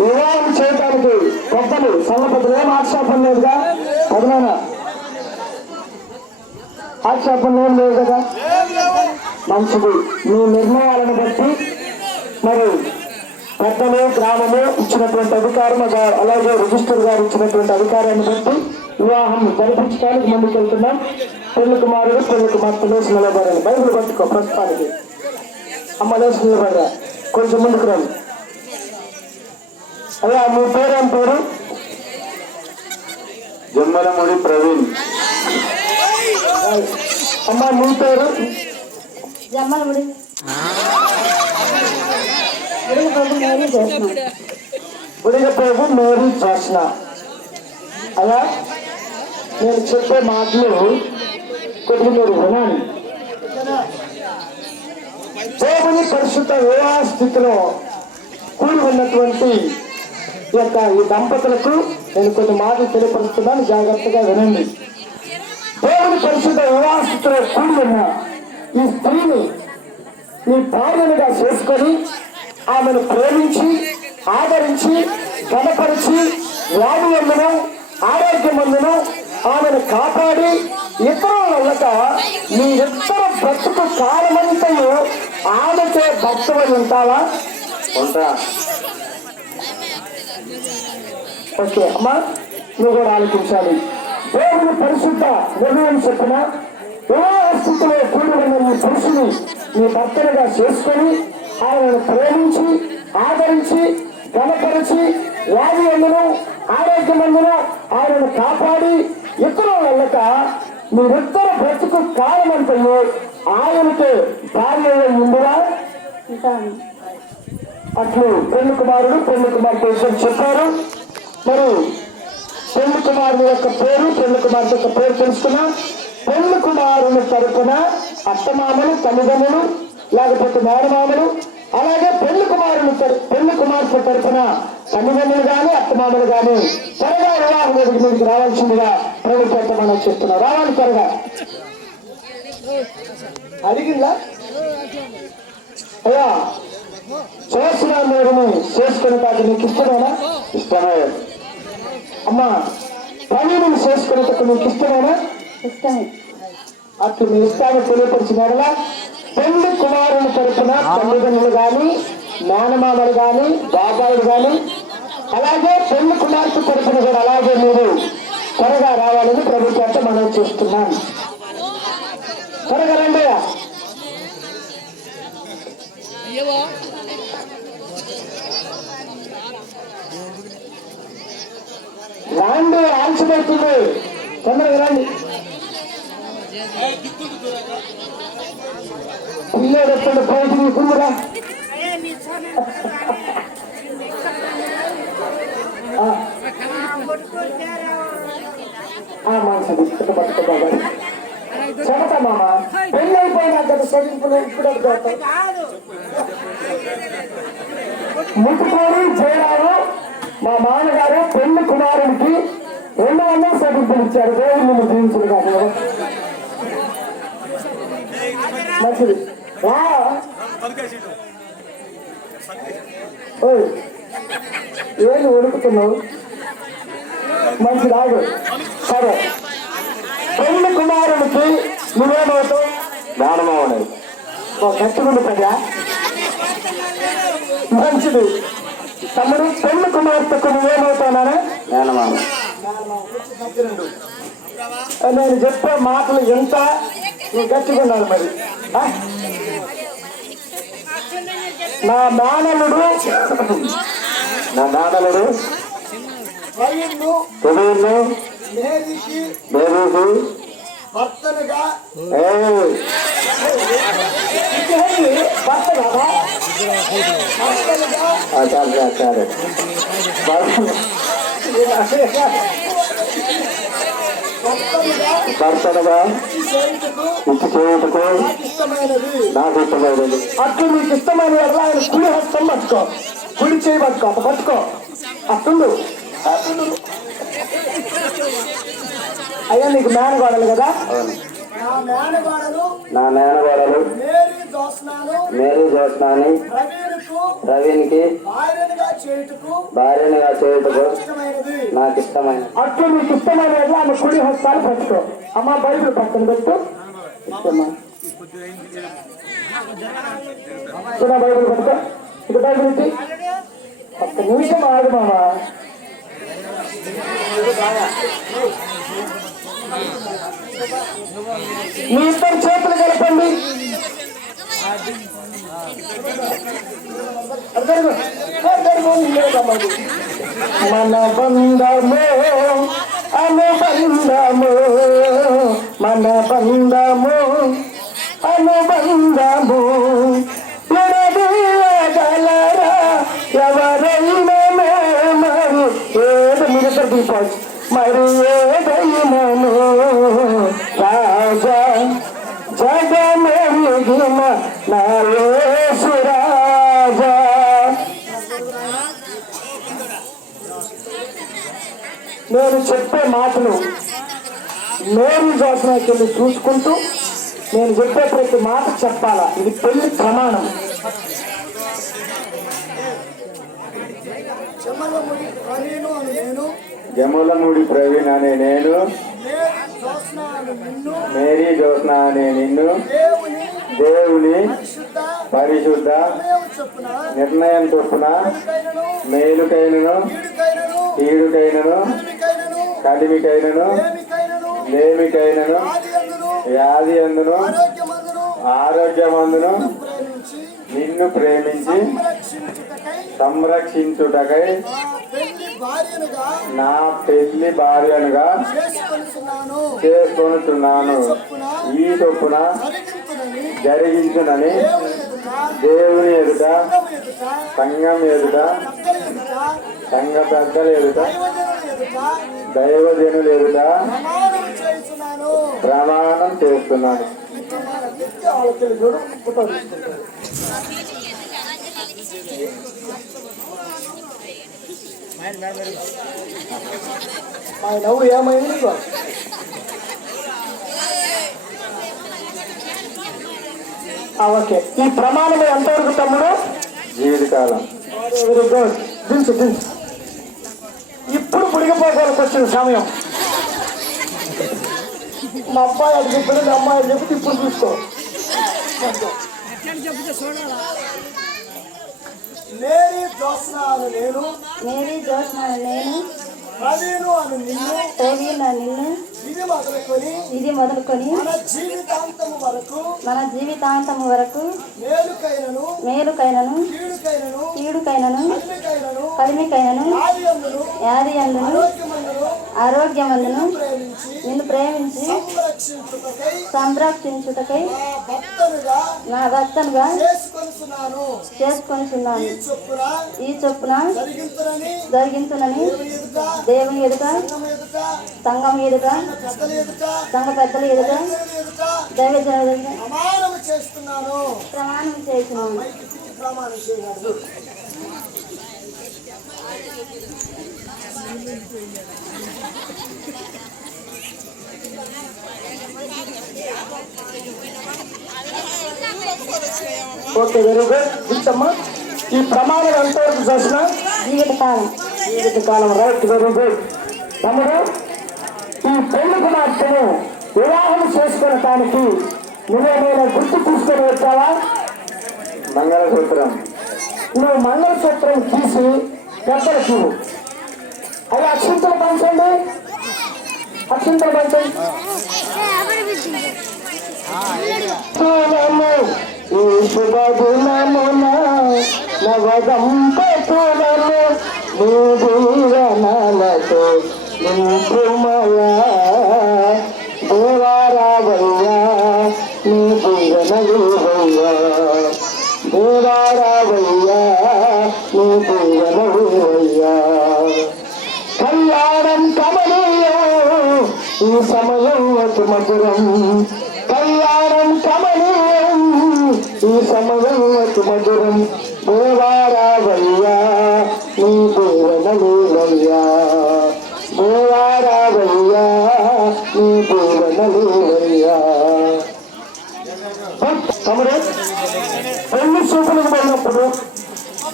వివాహం చేయడానికి పెద్దలు సంగపతులు ఏం ఆక్షేపం లేదుగా పదనానా ఆక్షేపం ఏం లేదు కదా మంచిది మీ నిర్ణయాలను బట్టి మరి పెద్దలు గ్రామము ఇచ్చినటువంటి అధికారం అలాగే రిజిస్టర్ గారు ఇచ్చినటువంటి అధికారాన్ని బట్టి వివాహం జరిపించడానికి ముందుకెళ్తున్నాం. పెళ్లి కుమారుడు పెళ్లి కుమార్తె లేచి నిలబడాలి. బైబిల్ పట్టుకో ప్రస్తుతానికి. అమ్మ లేచి నిలబడరా, కొంచెం ముందుకు రండి. అయ్యా మీ పేరేం పేరు? జమ్మలమూడి ప్రవీణ్. అమ్మ మీ పేరు? జమ్మలమూడి బుడిగపేగు మేరీ జోష్న. అలా నేను చెప్పే మాటలు కొద్దిగా మీరు వినండి. దేవుని పరిశుద్ధ వివాహ స్థితిలో కూడి ఉన్నటువంటి ఈ దంపతులకు నేను కొన్ని మాటలు తెలియపరుస్తున్నాను, జాగ్రత్తగా వినండి. దేవుని పరిశుద్ధ వివాహ స్థితిలో కూడి ఉన్న ఈ స్త్రీని ఈ భార్యలుగా చేసుకొని ఆమెను ప్రేమించి ఆదరించి గణపరిచి వ్యాధి మందును ఆరోగ్య మందును ఆమెను కాపాడి ఇతరుల వల్లక మీ ఇద్దరు బ్రతుకు కాలమంతయు ఆమెతో భక్తులు ఉంటావా? ఉంటా. ఓకే అమ్మా, నువ్వు కూడా ఆలోచించాలి. దేవుని పరిశుద్ధ నిర్ణయం చెప్పిన వివాహ స్థితిలో కూడి ఉన్న ఈ పురుషుని నీ భర్తలుగా చేసుకొని ఆయనను ప్రేమించి ఆదరించి గణపరిచి వ్యాధి మందును ఆరోగ్య మందును ఆయనను కాపాడి ఇతరుల వల్లక మీరిద్దరు బ్రతుకు కాలమంతయు ఆయనకే భార్య ముందుగా అట్లు పెళ్లి కుమారుడు పెళ్లి కుమార్తె చెప్పారు. మరి పెళ్లి కుమారుని యొక్క పేరు పెళ్లి కుమార్తె యొక్క పేరు తెలుసుకున్నాం. పెళ్లి కుమారుని తరపున అత్తమామలు తల్లిదండ్రులు లేకపోతే మేనమామలు, అలాగే పెళ్లి కుమార్తె తరపున తల్లిదండ్రులు కానీ అత్తమామలు కానీ త్వరగా వివాహం మీదకి రావాల్సిందిగా ప్రభుత్వం మనం చెప్తున్నాం. రావాలి త్వరగా. అడిగిందా? అయ్యా చేసిన మీరుని చేసుకునే కాదు నీకు ఇష్టమేనా? ఇష్టమే. అమ్మా పనులను చేసుకునేటప్పుడు నీకు ఇష్టమేనా? ఇష్టమే. అట్లు మీ ఇష్టాన్ని తెలియపరిచినాడలా పెళ్లి కుమారుని తరపున తల్లిదండ్రులు కానీ మేనమామలు కానీ బాబాయిలు కానీ అలాగే పెళ్లి కుమార్తె తరపున కూడా అలాగే మీరు త్వరగా రావాలని ప్రభుత్వంతో మనం చేస్తున్నాం. త్వరగా రండి. రాండి, ఆలస్యమవుతుంది, తొందరగా రండి. పిల్లలు ఎప్పుడు బయటికి కుమ్మురా. మనసు చెబుతా మామ, పెళ్ళి అయిపోయినా కదా చదింపులు ఇప్పుడు ముట్టుకోని జయరావు మా మామగారు పెళ్లి కుమారునికి 200 చదింపులు ఇచ్చారు. దేవుడు నిన్ను జీవించుడు కాదు. మంచిది. ఏమి ఉడుకుతున్నావు? మంచిది, ఆగు. సరే, పెళ్లి కుమారునికి నువ్వేమవుతావు? మేనమామని. గట్టిగుండు కదా. మంచిది. తమ్ముడు పెళ్లి కుమార్తెకు నువ్వేమవుతానా? మేనమామ. నేను చెప్పే మాటలు ఎంత నువ్వు గట్టిగున్నాను. మరి నా మేనలుడు ప్రవీణ్ను మేరీకి భర్తనుగా భర్తనుగా ఇచ్చి చేయుటకు నాకు ఇష్టమైనది. అట్లు నీకు ఇష్టమైన ఎట్లా ఆయన కుడి హస్తం పట్టుకో, కుడి చేయి పట్టుకో, అట్లా పట్టుకో. అట్టుండు. అయ్యా నీకు మేనగోడలు కదా? నా మేనగోడలు మేరీ జోష్నాని ప్రవీణ్కి చేయుటకు భార్యనుగా చేయుటకు ఇష్టమైనది. నాకు ఇష్టమైన అట్లా మీకు ఇష్టమైనది ఆమె కుడి హస్తాలు పట్టుకో. అమ్మ బైబిల్ పక్కన పెట్టు. ఇష్టమా? చిన్న బైబిల్ పట్టుకో. ఇక బైబిల్ ఇచ్చి ఒక్క నిమిషం ఆగు మామా. మీ ఇద్దరు చేతులు కలపండి. మన బంధము అనుబంధము, మన బంధము అనుబంధము విడదీయగలరా ఎవరైనా మరి ఏదో మిగతా దీపాలు మరి ఏదైనాను రాజా జగమెరిగిన నా యేసు రాజా. నేను చెప్పే మాటలు మేరీ జోసనాకి వెళ్ళి చూసుకుంటూ నేను చెప్పే ప్రతి మాట చెప్పాలా. ఇది పెళ్లి ప్రమాణం. జములముడి ప్రవీణ్ అనే నేను, మేరీ జ్యోత్స్న అనే నిన్ను దేవుని పరిశుద్ధ నిర్ణయం చొప్పున మేలుకైనను కీడుకైనను కలిమికైనను లేమికైనను వ్యాధి అందును ఆరోగ్యమందును నిన్ను ప్రేమించి సంరక్షించుటకై నా పెళ్లి భార్యనుగా చేసుకొనుచున్నాను. ఈ చొప్పున జరిగించునని దేవుని ఎదుట, సంఘం ఎదుట, సంఘ పెద్దల ఎదుట, దైవజనుల ఎదుట ప్రమాణం చేస్తున్నాను. మా నవ్వు ఏమైంది? ఓకే. ఈ ప్రమాణం ఎంతవరకు తమ్ముడు? జీవితకాలం. Very good. దించు దించు. ఇప్పుడు పుడిగిపోకోవాల్సి వచ్చిన సమయం. మా అబ్బాయి అది చెప్పాడు, మీ అమ్మాయి అది చెప్తే ఇప్పుడు చూసుకో. మేరీ జోత్స్న అను నేను, మేరీ జోత్స్న అను నేను, ప్రవీణు అను నిన్ను, ప్రవీణ్ అను నిన్ను ఇది మొదలుకొని మన జీవితాంతము వరకు మేలుకైనను కీడుకైనను కలిమికైనను వ్యాధి అందును ఆరోగ్యమందును నిన్ను ప్రేమించి సంరక్షించుటకై నా భర్తనుగా చేసుకొనుచున్నాను. ఈ చొప్పున జరిగించునని దేవుని ఎదుట, సంఘం ఎదుట, సంఘ పెద్దల ఎదుట, దైవజనుల ఎదుట ప్రమాణం చేస్తున్నాను. Okay, very good. ఇచ్చమ్మా, ఈ ప్రమాణం ఎంతవరకు చేసిన? జీవితకాలం. Right, very good. తమ్ముడు, ఈ పెళ్లి కుమార్తెను వివాహం చేసుకోవటానికి నువ్వేమైనా గుర్తు తీసుకొని వచ్చావా? మంగళసూత్రం. నువ్వు మంగళసూత్రం తీసి పెద్దలకు అది అక్షింతలు పంచండి. అక్షింతలు పంచండి. ఈ శుభదినమున నవదంపతులను నీ దీవెనలతో నింపుమయా. దేవారావయ్యా నీ దీవెనలువయ్యా, దేవారావయ్యా నీ దీవెనలువయ్యా. కళ్యాణం కమనీయం ఈ సమయం అతి మధురం, కళ్యాణం కమనీయం ఈ సమయం అతి మధురం. దేవారావయ్యా నీ దీవెనలువయ్యా, దేవారావయ్యా నీ దీవెనలువయ్యా. తమ్ముడు, పెళ్లి చూపులకు వెళ్ళినప్పుడు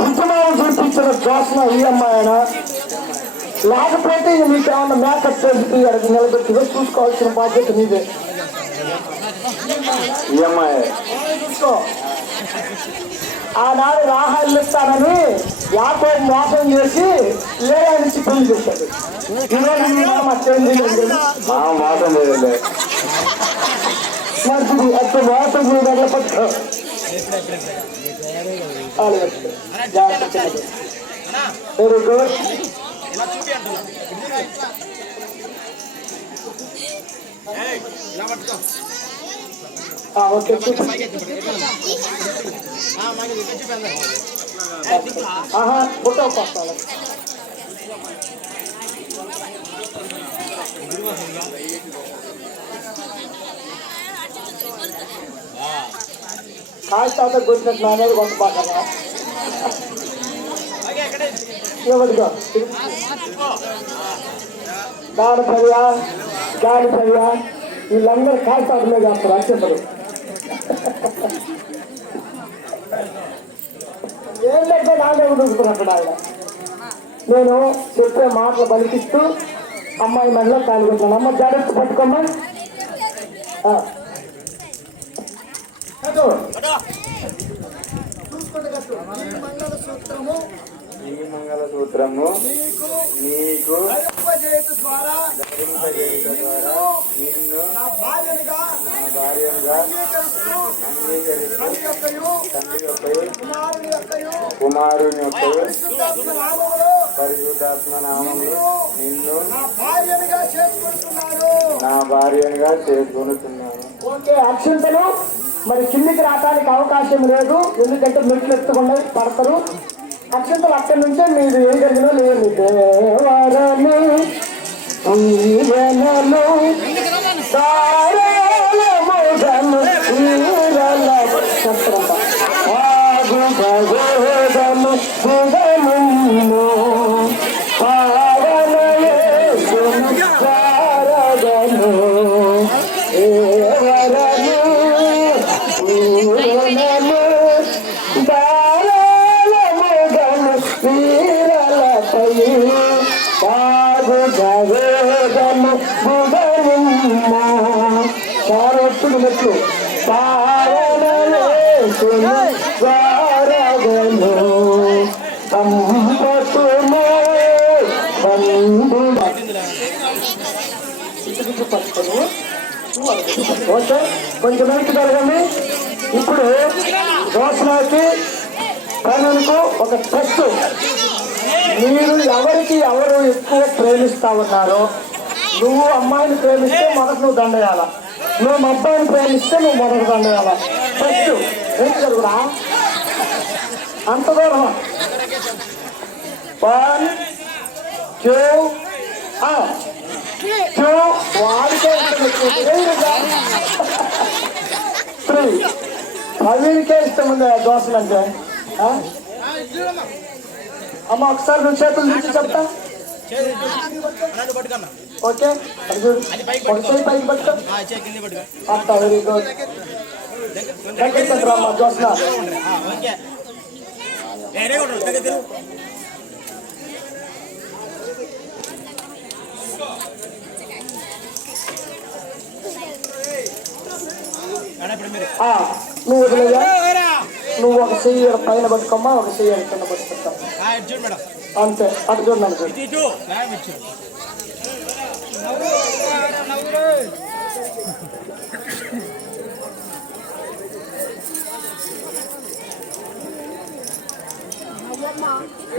విత్తనాలు చూపించి ఇచ్చిన జోస్న ఈ అమ్మాయినా లేకపోతే మీకు ఏమన్నా మేకప్ చేసి అడిగి నిలబెట్టిగా చూసుకోవాల్సిన బాధ్యత నీదే. ఈ అమ్మాయి చూసుకో. ఆనాడు రాహాలు ఇస్తానని యాకో మోసం చేసి లేరా నుంచి పెళ్లి చేశాడు. ఈరోజు మనం అట్టేంది మా మోసం చేయలే. మంచిది అట్లా మోసం చేయడం పట్టుకో. Very good. ఓకే ఫోటో వస్తాను. కాయ తాత కొట్టినట్టు నా మీద కొంత బాగా ఎవరిగా గాలి పర్యా వీళ్ళందరూ కాయ తాత మీద వేస్తారు. అచ్చపడు ఏంటంటే నాదే ఉడుకుతున్నప్పుడు ఆయన నేను చెప్పే మాటలు పలికిస్తూ అమ్మాయి మెడలో కాలుకుంటాను. అమ్మ జాగ్రత్త పట్టుకోమ్మా. ఈ మంగళసూత్రము నీకు ధరింపజేయుట ద్వారా నిన్ను నా భార్యనుగా అంగీకరిస్తూ తండ్రి యొక్కయు కుమారుని యొక్కయు పరిశుద్ధాత్మ నామములో నిన్ను నా భార్యనుగా చేసుకొనుచున్నాను. ఓకే, అక్షింతలు మరి కిందికి రావడానికి అవకాశం లేదు, ఎందుకంటే మెట్లు ఎత్తుకుండా పడతారు. అక్షంతలు అక్కడి నుంచే మీరు ఏం జరిగినా లేదు. దేవరము మెట్లు ఓకే, కొంచెం వెనక్కి జరగండి. ఇప్పుడు దోసనాకి పనులకు ఒక టెస్ట్. మీరు ఎవరు ఎక్కువ ప్రేమిస్తా ఉన్నారో, నువ్వు అమ్మాయిని ప్రేమిస్తే మొదట నువ్వు దండయాల, నువ్వు అబ్బాయిని ప్రేమిస్తే నువ్వు మొదట దండయాల. టెస్ట్ ఏంటి జరుగురా అంత దూరం. 1 2 వాడికే 3. ప్రవీణ్కే ఇష్టం ఉంది దోశలు అంటే. అమ్మ ఒకసారి నువ్వు చేతులు నుంచి చెప్తా. ఓకే, పైకి పట్టుకో. అత్త వెరీ గుడ్. అమ్మ దోశ నువ్వు వదిలేదా? నువ్వు ఒక చెయ్యి పైన పట్టుకోమ్మా, ఒక చెయ్యి కింద పట్టుకుంటా. అంతే, అటు చూడండి.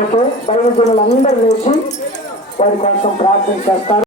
ఓకే, బయట అందరూ లేచి వారి కోసం ప్రార్థన చేస్తారు.